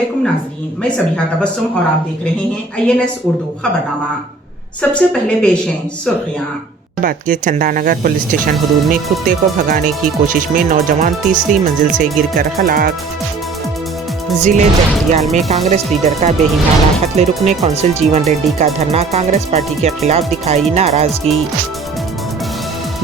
अस्सलामुअलैकुम नाज़रीन, मैं सबिहा तबस्सुम और आप देख रहे हैं INS उर्दू खबरनामा। सबसे पहले पेश हैं सुर्खियां। हैदराबाद के चंदानगर पुलिस स्टेशन हदूद में कुत्ते को भगाने की कोशिश में नौजवान तीसरी मंजिल से गिरकर हलाक। जिले जगतियाल में कांग्रेस लीडर का बेहिमाना कत्ल, रुकने कौंसिल जीवन रेड्डी का धरना, कांग्रेस पार्टी के खिलाफ दिखाई नाराजगी।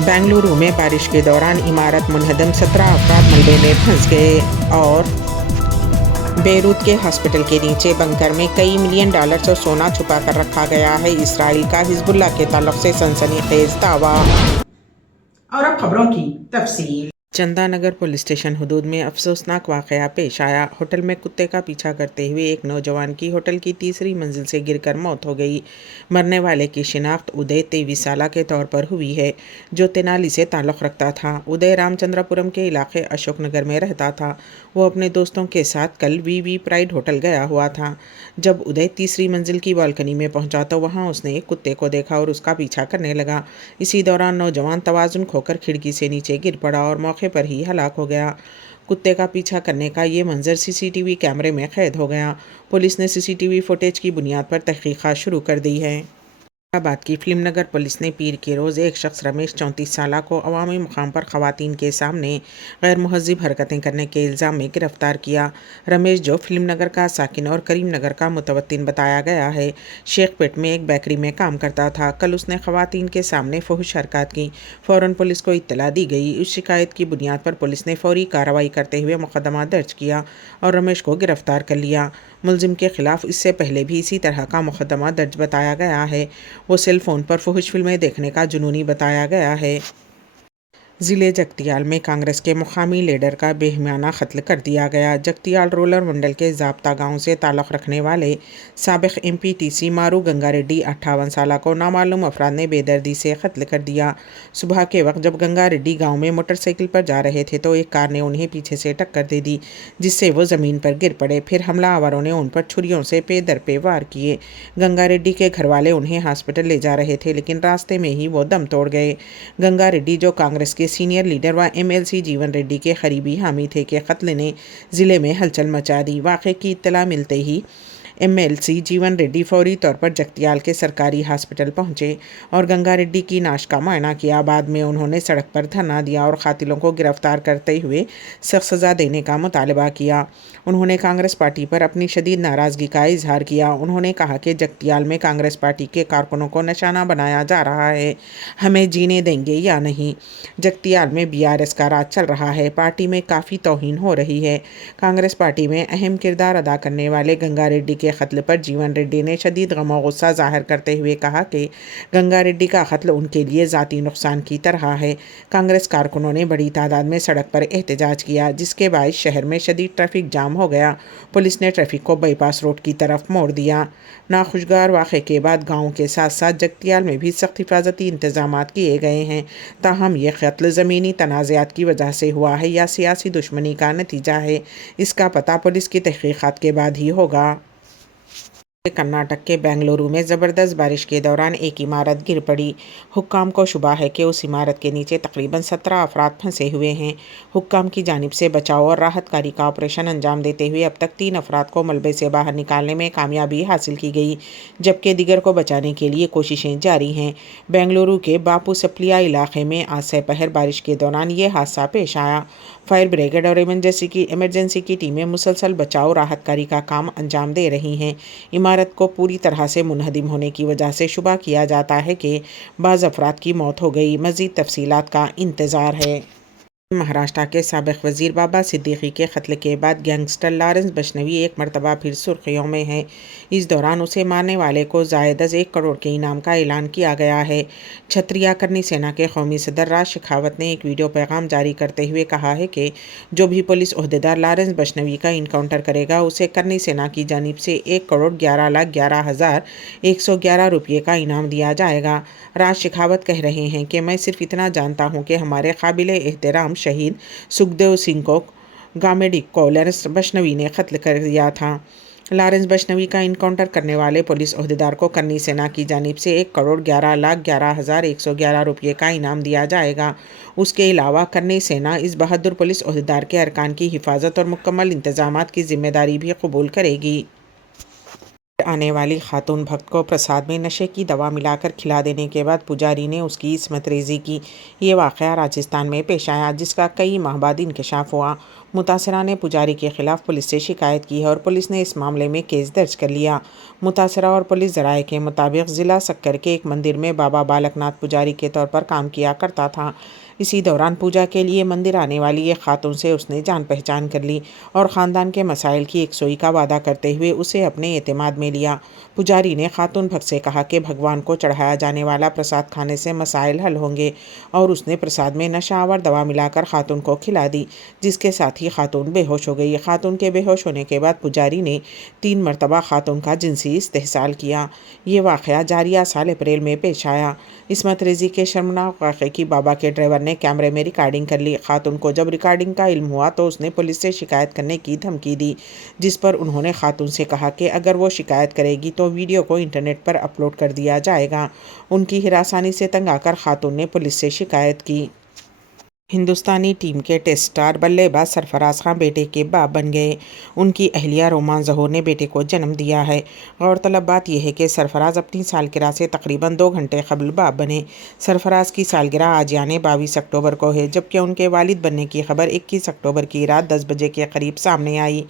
बेंगलुरु में बारिश के दौरान इमारत मुनहदम, 17 अफराद मलबे में फंस गए। और बेरूत के हॉस्पिटल के नीचे बंकर में कई मिलियन डॉलर से सोना छुपा कर रखा गया है। इसराइल का हिजबुल्लाह के ताल्लुक से सनसनीखेज दावा। और अब खबरों की तफसील। चंदानगर पुलिस स्टेशन हदूद में अफसोसनाक वाक़या पेश आया। होटल में कुत्ते का पीछा करते हुए एक नौजवान की होटल की तीसरी मंजिल से गिरकर मौत हो गई। मरने वाले की शिनाख्त उदय 23 साल के तौर पर हुई है, जो तेनाली से ताल्लुक़ रखता था। उदय रामचंद्रपुरम के इलाके अशोक नगर में रहता था। वो अपने दोस्तों के साथ कल वीवी प्राइड होटल गया हुआ था। जब उदय तीसरी मंजिल की बालकनी में पहुंचा तो वहां उसने एक कुत्ते को देखा और उसका पीछा करने लगा। इसी दौरान नौजवान तवाज़ुन खोकर खिड़की से नीचे गिर पड़ा और मौके पर ही हलाक हो गया। कुत्ते का पीछा करने का ये मंजर सीसीटीवी कैमरे में कैद हो गया। पुलिस ने सीसीटीवी फुटेज की बुनियाद पर तहकीकात शुरू कर दी है। हैदराबाद की फिल्म नगर पुलिस ने पीर के रोज़ एक शख्स रमेश 34 साल को अवामी मुकाम पर ख़वातीन के सामने गैर महज़िब हरकतें करने के इल्ज़ाम में गिरफ़्तार किया। रमेश, जो फिल्म नगर का साकिन और करीम नगर का मुतवत्तिन बताया गया है, शेखपेट में एक बेकरी में काम करता था। कल उसने ख़वातीन के सामने फहुश हरकत की। फ़ौरन पुलिस को इत्तला दी गई। उस शिकायत की बुनियाद पर पुलिस ने फ़ौरी कार्रवाई करते हुए मुकदमा दर्ज किया और रमेश को गिरफ़्तार कर लिया। मुलजिम के खिलाफ इससे पहले भी इसी तरह का मुकदमा दर्ज बताया गया है। वो सेल फ़ोन पर फहुश फिल्में देखने का जुनूनी बताया गया है। ज़िले जगतियाल में कांग्रेस के मुकामी लीडर का बेहिमाना कत्ल कर दिया गया। जगतियाल रूरल मंडल के ज़ाब्ता गांव से ताल्लुक़ रखने वाले साबिक़ MPTC मारू गंगा रेड्डी 58 साल को नामालूम अफराद ने बेदर्दी से कत्ल कर दिया। सुबह के वक्त जब गंगा रेड्डी गांव में मोटरसाइकिल पर जा रहे थे तो एक कार ने उन्हें पीछे से टक्कर दे दी, जिससे वो ज़मीन पर गिर पड़े। फिर हमलावरों ने उन पर छुरियों से पे दर पे वार किए। गंगा रेड्डी के घर वाले उन्हें हॉस्पिटल ले जा रहे थे, लेकिन रास्ते में ही वो दम तोड़ गए। गंगा रेड्डी, जो कांग्रेस के सीनियर लीडर व MLC जीवन रेड्डी के करीबी हामी थे, के कत्ल ने ज़िले में हलचल मचा दी। वाक़े की इत्तला मिलते ही MLC जीवन रेड्डी फौरी तौर पर जगतियाल के सरकारी हॉस्पिटल पहुंचे और गंगा रेड्डी की नाश का मुआयना किया। बाद में उन्होंने सड़क पर धरना दिया और कातिलों को गिरफ्तार करते हुए सख्त सज़ा देने का मुतालबा किया। उन्होंने कांग्रेस पार्टी पर अपनी शदीद नाराज़गी का इजहार किया। उन्होंने कहा कि जगतियाल में कांग्रेस पार्टी के कारकुनों को निशाना बनाया जा रहा है, हमें जीने देंगे या नहीं। जगतियाल में BRS का राज चल रहा है, पार्टी में काफ़ी तौहीन हो रही है। कांग्रेस पार्टी में अहम किरदार अदा करने वाले गंगा रेड्डी के कत्ल पर जीवन रेड्डी ने शदीद गम और गुस्सा जाहिर करते हुए कहा कि गंगा रेड्डी का कत्ल उनके लिए ज़ाती नुकसान की तरह है। कांग्रेस कारकुनों ने बड़ी तादाद में सड़क पर एहतजाज किया, जिसके बायस शहर में शदीद ट्रैफिक जाम हो गया। पुलिस ने ट्रैफिक को बाईपास रोड की तरफ मोड़ दिया। नाखुशगवार वाक़े के बाद गाँव के साथ साथ जगतियाल में भी सख्त हिफाजती इंतजाम किए गए हैं। ताहम यह कत्ल ज़मीनी तनाज़ात की वजह से हुआ है या सियासी दुश्मनी का नतीजा है, इसका पता पुलिस की तहक़ीक़ात के बाद ही होगा। कर्नाटक के बेंगलुरु में ज़बरदस्त बारिश के दौरान एक इमारत गिर पड़ी। हुक्काम को शुबा है कि उस इमारत के नीचे तकरीबन 17 अफराद फंसे हुए हैं। हुक्काम की जानिब से बचाव और राहत कारी का ऑपरेशन अंजाम देते हुए अब तक 3 अफराद को मलबे से बाहर निकालने में कामयाबी हासिल की गई, जबकि दिगर को बचाने के लिए कोशिशें जारी हैं। बेंगलुरु के बापू सप्लिया इलाके में आज से पहर बारिश के दौरान ये हादसा पेश आया। फायर ब्रिगेड और इमरजेंसी की टीमें मुसलसल बचाव राहत कारी का काम अंजाम दे रही हैं। इमारत को पूरी तरह से मुनहदिम होने की वजह से शुबा किया जाता है कि बाज़ अफराद की मौत हो गई। मज़ीद तफसीलात का इंतज़ार है। महाराष्ट्र के साबिक़ वज़ीर बाबा सिद्दीकी के कत्ल के बाद गैंगस्टर लॉरेंस बशनवी एक मरतबा फिर सुर्खियों में है। इस दौरान उसे मारने वाले को ज़ायद 1 करोड़ के इनाम का ऐलान किया गया है। क्षत्रिय करनी सेना के कौमी सदर राज शेखावत ने एक वीडियो पैगाम जारी करते हुए कहा है कि जो भी पुलिस ओहदेदार लॉरेंस बशनवी का इनकाउंटर करेगा, उसे करनी सेना की जानिब से 1,11,11,111 रुपये का इनाम दिया जाएगा। राज शेखावत कह रहे हैं कि मैं सिर्फ इतना जानता हूँ कि हमारे काबिल एहतराम शहीद सुखदेव सिंह को गामेडिक को लॉरेंस बशनवी ने कत्ल कर दिया था। लॉरेंस बशनवी का इनकाउंटर करने वाले पुलिस ओहदेदार को करनी सेना की जानिब से 1,11,11,111 रुपये का इनाम दिया जाएगा। उसके अलावा करनी सेना इस बहादुर पुलिस ओहदेदार के अरकान की हिफाजत और मुकम्मल इंतजामात की जिम्मेदारी भी कबूल करेगी। आने वाली खातून भक्त को प्रसाद में नशे की दवा मिलाकर खिला देने के बाद पुजारी ने उसकी इस्मत रेजी की। ये वाक़या राजस्थान में पेश आया, जिसका कई माह बाद इंकशाफ हुआ। मुतासरा ने पुजारी के खिलाफ पुलिस से शिकायत की है और पुलिस ने इस मामले में केस दर्ज कर लिया। मुतासरा और पुलिस ज़राए के मुताबिक ज़िला सक्कर के एक मंदिर में बाबा बालकनाथ पुजारी के तौर पर काम किया करता था। इसी दौरान पूजा के लिए मंदिर आने वाली एक खातून से उसने जान पहचान कर ली और ख़ानदान के मसाइल की यकसोई का वादा करते हुए उसे अपने एतमाद में लिया। पुजारी ने खातून भक्त से कहा कि भगवान को चढ़ाया जाने वाला प्रसाद खाने से मसाइल हल होंगे और उसने प्रसाद में नशावर दवा मिलाकर खातून को खिला दी, जिसके साथ ही खातून बेहोश हो गई। खातून के बेहोश होने के बाद पुजारी ने 3 मरतबा खातून का जिनसी इस्तेहसाल किया। ये वाक़या जारिया साल अप्रैल में पेश आया। इस्मत रेजी के शर्मनाक वाक़े की बाबा के ड्राइवर ने कैमरे में रिकॉर्डिंग कर ली। खातून को जब रिकॉर्डिंग का इल्म हुआ तो उसने पुलिस से शिकायत करने की धमकी दी, जिस पर उन्होंने खातून से कहा कि अगर वो शिकायत करेगी तो वीडियो को इंटरनेट पर अपलोड कर दिया जाएगा। उनकी हिरासानी से तंग आकर खातून ने पुलिस से शिकायत की। हिंदुस्तानी टीम के टेस्ट स्टार बल्लेबाज सरफराज खां बेटे के बाप बन गए। उनकी अहलिया रोमान ज़हूर ने बेटे को जन्म दिया है। गौरतलब बात यह है कि सरफराज अपनी सालगिरह से तकरीबन 2 घंटे कबल बाप बने। सरफराज की सालगिरह आज यानी 22 अक्टूबर को है, जबकि उनके वालिद बनने की खबर 21 अक्टूबर की रात 10 बजे के करीब सामने आई।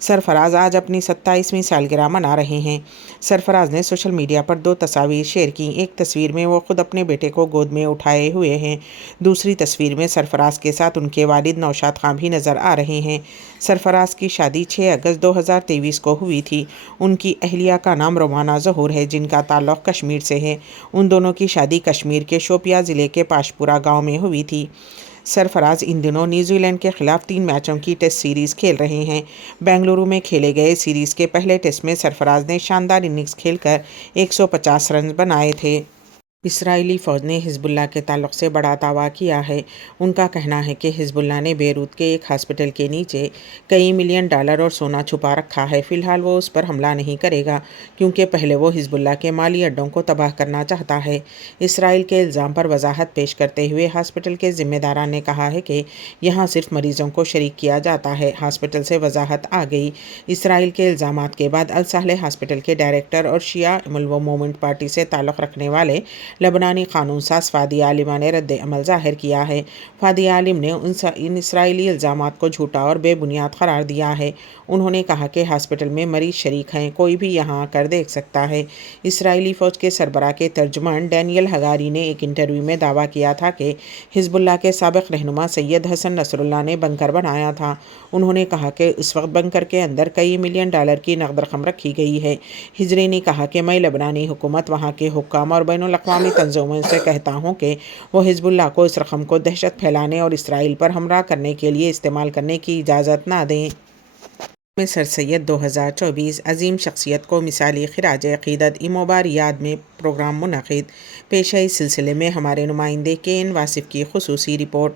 सरफराज आज अपनी 27वीं सालगिरह मना रहे हैं। सरफराज ने सोशल मीडिया पर 2 तस्वीर शेयर की। एक तस्वीर में वो खुद अपने बेटे को गोद में उठाए हुए हैं। दूसरी तस्वीर में सरफराज के साथ उनके वालिद नौशाद खां भी नज़र आ रहे हैं। सरफराज की शादी 6 अगस्त 2023 को हुई थी। उनकी अहलिया का नाम रोमाना ज़हूर है, जिनका ताल्लुक़ कश्मीर से है। उन दोनों की शादी कश्मीर के शोपिया ज़िले के पाशपुरा गाँव में हुई थी। सरफराज इन दिनों न्यूजीलैंड के खिलाफ 3 मैचों की टेस्ट सीरीज़ खेल रहे हैं। बेंगलुरु में खेले गए सीरीज़ के पहले टेस्ट में सरफराज ने शानदार इनिंग्स खेलकर 150 रन बनाए थे। इसराइली फ़ौज ने हिजबुल्लाह के ताल्लुक़ से बड़ा दावा किया है। उनका कहना है कि हिजबुल्लाह ने बेरूत के एक हॉस्पिटल के नीचे कई मिलियन डॉलर और सोना छुपा रखा है। फ़िलहाल वो उस पर हमला नहीं करेगा, क्योंकि पहले वो हिजबुल्लाह के माली अड्डों को तबाह करना चाहता है। इसराइल के इल्ज़ाम पर वजाहत पेश करते हुए हॉस्पिटल के ज़िम्मेदारान ने कहा है कि यहाँ सिर्फ मरीज़ों को शरीक किया जाता है। हॉस्पिटल से वजाहत आ गई। इसराइल के इल्ज़ामात के बाद अल सालेह हॉस्पिटल के डायरेक्टर और शिया मूवमेंट पार्टी से ताल्लुक़ रखने वाले लबनानी कानून साज फादी आलिमा ने रद्द अमल ज़ाहिर किया है। फादी आलिम ने इन इसराइली इल्ज़ामात को झूठा और बेबुनियाद करार दिया है। उन्होंने कहा कि हॉस्पिटल में मरीज शरीक हैं, कोई भी यहाँ आकर देख सकता है। इसराइली फ़ौज के सरबराह के तर्जुमान डैनियल हगारी ने एक इंटरव्यू में दावा किया था कि हिजबुल्लाह के साबिक़ रहनुमा सैयद हसन नसरुल्लाह ने बंकर बनाया था। उन्होंने कहा कि उस वक्त बंकर के अंदर कई मिलियन डॉलर की नकद रकम रखी गई है। हिजरी ने कहा कि मैं लबनानी हुकूमत, वहाँ के हुक्काम और बैनुल-अक़वामी तंज़ीमों से कहता हूँ कि वो हिजबुल्लाह को इस रकम को दहशत फैलाने और इसराइल पर हमला करने के लिए इस्तेमाल करने की इजाज़त ना दें। में सर सैयद 2024 अजीम शख्सियत को मिसाली खिराज अक़ीदत इमोबार याद में प्रोग्राम मुनक़िद। पेश है इस सिलसिले में हमारे नुमाइंदे के वासिफ़ की ख़ुसूसी रिपोर्ट।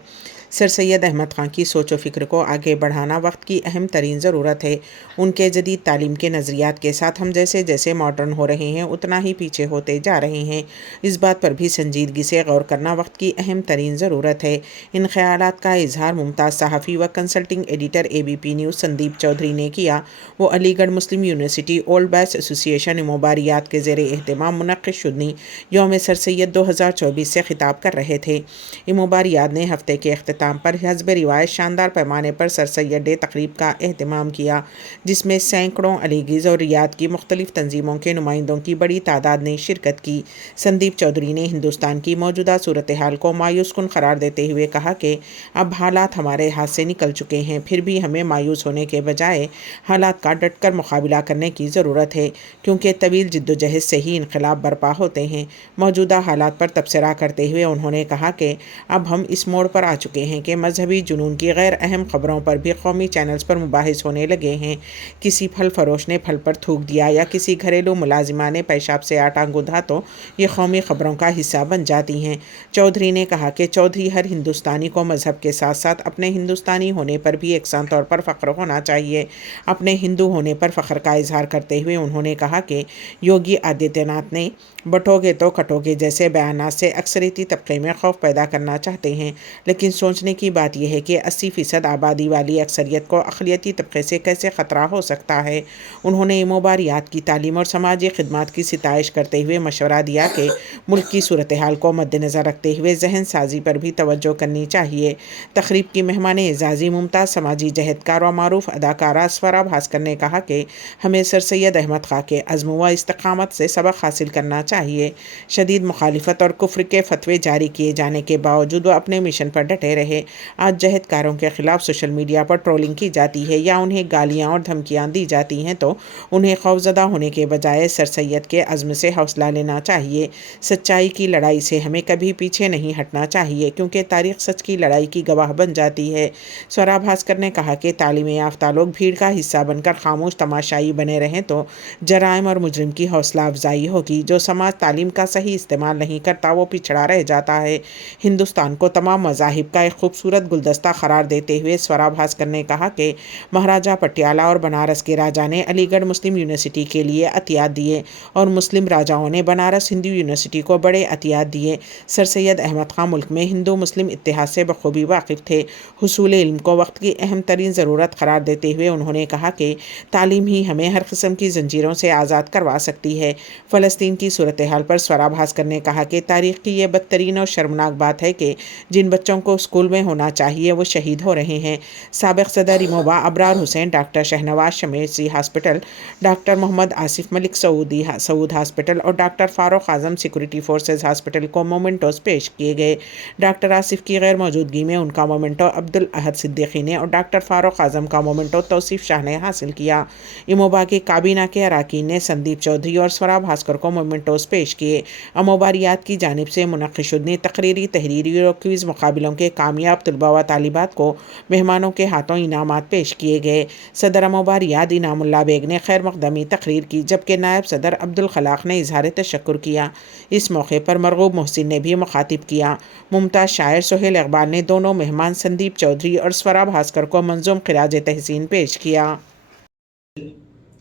सर सैयद अहमद ख़ान की सोच व फ़िक्र को आगे बढ़ाना वक्त की अहम तरीन ज़रूरत है। उनके जदीद तालीम के नज़रियात के साथ हम जैसे जैसे मॉडर्न हो रहे हैं, उतना ही पीछे होते जा रहे हैं। इस बात पर भी संजीदगी से गौर करना वक्त की अहम तरीन ज़रूरत है। इन ख़यालात का इजहार मुमताज़ सहाफ़ी व consulting editor ABP news Sandeep Chaudhary ने किया। वो Aligarh Muslim University Old Batch Association इमोबारियात के ज़ेर एहतमाम मुनक़्क़िद शुदनी यौम सर सैयद 2024 से खिताब कर रहे थे। इमोबारियात ने हफ़्ते के अख्ताम पर हस्ब रिवायत शानदार पैमाने पर सर सैयद डे तकरीब का एहतमाम किया, जिसमें सैकड़ों अलीगीज़ और रियाद की मुख्तलिफ तंजीमों के नुमाइंदों की बड़ी तादाद ने शिरकत की। संदीप चौधरी ने हिंदुस्तान की मौजूदा सूरत हाल को मायूस कुन करार देते हुए कहा कि अब हालात हमारे हाथ से निकल चुके हैं, फिर भी हमें मायूस होने के बजाय हालात का डट कर मुकाबला करने की ज़रूरत है, क्योंकि तवील जिद्दोजहद से ही इनकलाब बर्पा होते हैं। मौजूदा हालात पर तबसरा करते हुए उन्होंने कहा कि अब हम इस मोड़ पर आ चुके ہیں کہ مذہبی جنون کی غیر اہم خبروں پر بھی قومی چینلز پر مباحث ہونے لگے ہیں۔ کسی پھل فروش نے پھل پر تھوک دیا یا کسی گھریلو ملازمہ نے پیشاب سے آٹا گوندھا تو یہ قومی خبروں کا حصہ بن جاتی ہیں۔ چودھری نے کہا کہ چودھری ہر ہندوستانی کو مذہب کے ساتھ ساتھ اپنے ہندوستانی ہونے پر بھی یکساں طور پر فخر ہونا چاہیے۔ اپنے ہندو ہونے پر فخر کا اظہار کرتے ہوئے انہوں نے کہا کہ یوگی آدتیہ ناتھ نے بٹو گے تو کٹو گے جیسے بیانات سے اکثریتی طبقے میں خوف پیدا کرنا چاہتے ہیں، لیکن سوچنے کی بات یہ ہے کہ 80% آبادی والی اکثریت کو اقلیتی طبقے سے کیسے خطرہ ہو سکتا ہے۔ انہوں نے مباریات کی تعلیم اور سماجی خدمات کی ستائش کرتے ہوئے مشورہ دیا کہ ملک کی صورتحال کو مد نظر رکھتے ہوئے ذہن سازی پر بھی توجہ کرنی چاہیے۔ تقریب کی مہمان اعزازی ممتاز سماجی جہدکار و معروف اداکارہ سورا بھاسکر نے کہا کہ ہمیں سر سید احمد خاں کے عزم و استقامت سے سبق حاصل کرنا چاہیے۔ شدید مخالفت اور کفر کے فتوے جاری کیے جانے کے باوجود وہ اپنے مشن پر ڈٹے رہے۔ آج جہدکاروں کے خلاف سوشل میڈیا پر ٹرولنگ کی جاتی ہے یا انہیں گالیاں اور دھمکیاں دی جاتی ہیں تو انہیں خوفزدہ ہونے کے بجائے سر سید کے عزم سے حوصلہ لینا چاہیے۔ سچائی کی لڑائی سے ہمیں کبھی پیچھے نہیں ہٹنا چاہیے کیونکہ تاریخ سچ کی لڑائی کی گواہ بن جاتی ہے۔ سورا بھاسکر نے کہا کہ تعلیم یافتہ لوگ بھیڑ کا حصہ بن کر خاموش تماشائی بنے رہیں تو جرائم اور مجرم کی حوصلہ افزائی ہوگی۔ جو سماج تعلیم کا صحیح استعمال نہیں کرتا وہ پچھڑا رہ جاتا ہے۔ ہندوستان کو تمام مذاہب کا ایک خوبصورت گلدستہ قرار دیتے ہوئے سورا بھاسکر نے کہا کہ مہاراجہ پٹیالہ اور بنارس کے راجا نے علی گڑھ مسلم یونیورسٹی کے لیے عطیات دیے اور مسلم راجاؤں نے بنارس ہندو یونیورسٹی کو بڑے عطیات دیے۔ سر سید احمد خاں ملک میں ہندو مسلم اتحاد سے بخوبی واقف تھے۔ حصول علم کو وقت کی اہم ترین ضرورت قرار دیتے ہوئے انہوں نے کہا کہ تعلیم ہی ہمیں ہر قسم کی زنجیروں سے آزاد کروا سکتی ہے۔ فلسطین کی صورتحال پر سورا بھاسکر نے کہا کہ تاریخ کی یہ بدترین اور شرمناک بات ہے کہ جن بچوں کو اسکول میں ہونا چاہیے وہ شہید ہو رہے ہیں۔ سابق صدر ایموبا ابرار حسین، ڈاکٹر شہنواز شمیسی ہاسپٹل، ڈاکٹر محمد آصف ملک سعود ہاسپٹل اور ڈاکٹر فاروق اعظم سیکورٹی فورسز ہاسپٹل کو مومنٹوز پیش کیے گئے۔ ڈاکٹر آصف کی غیر موجودگی میں ان کا مومنٹو عبدالاحد صدیقی نے اور ڈاکٹر فاروق اعظم کا مومنٹو توصیف شاہ نے حاصل کیا۔ ایموبا کے کابینہ کے اراکین نے سندیپ چودھری اور سورا بھاسکر کو مومنٹوز پیش کیے۔ اموباریات کی جانب سے منعقد شدنی تقریری، تحریری اور کوئز مقابلوں کے کامیاب طلباء و طالبات کو مہمانوں کے ہاتھوں انعامات پیش کیے گئے۔ صدر اموباریات انعام اللہ بیگ نے خیر مقدمی تقریر کی جبکہ نائب صدر عبدالخلاق نے اظہار تشکر کیا۔ اس موقع پر مرغوب محسن نے بھی مخاطب کیا۔ ممتاز شاعر سہیل اقبال نے دونوں مہمان سندیپ چودھری اور سورا بھاسکر کو منظوم خراج تحسین پیش کیا۔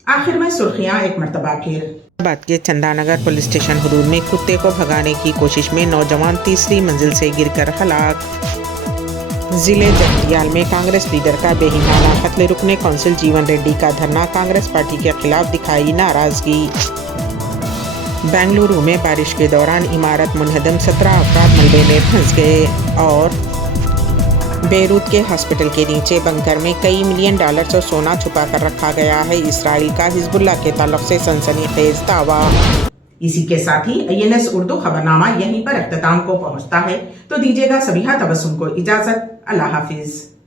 آخر میں سرخیاں ایک مرتبہ پھر۔ بات کے چندا نگر پولیس اسٹیشن حدود میں کتے کو بھگانے کی کوشش میں نوجوان تیسری منزل سے گر کر ہلاک۔ ضلع جگتیال میں کانگریس لیڈر کا بےایمانہ قتل، رکن کونسل جیون ریڈی کا دھرنا، کانگریس پارٹی کے خلاف دکھائی ناراضگی۔ بنگلورو میں بارش کے دوران عمارت منہدم، 17 افراد ملبے میں پھنس گئے۔ اور بیروت کے ہاسپٹل کے نیچے بنکر میں کئی ملین ڈالرز اور سونا چھپا کر رکھا گیا ہے۔ اسرائیل کا حزب اللہ کے تعلق سے سنسنی خیز دعویٰ۔ اسی کے ساتھ ہی INS اردو خبرنامہ یہیں پر اختتام کو پہنچتا ہے، تو دیجیے گا سبیحہ تبسم کو اجازت۔ اللہ حافظ۔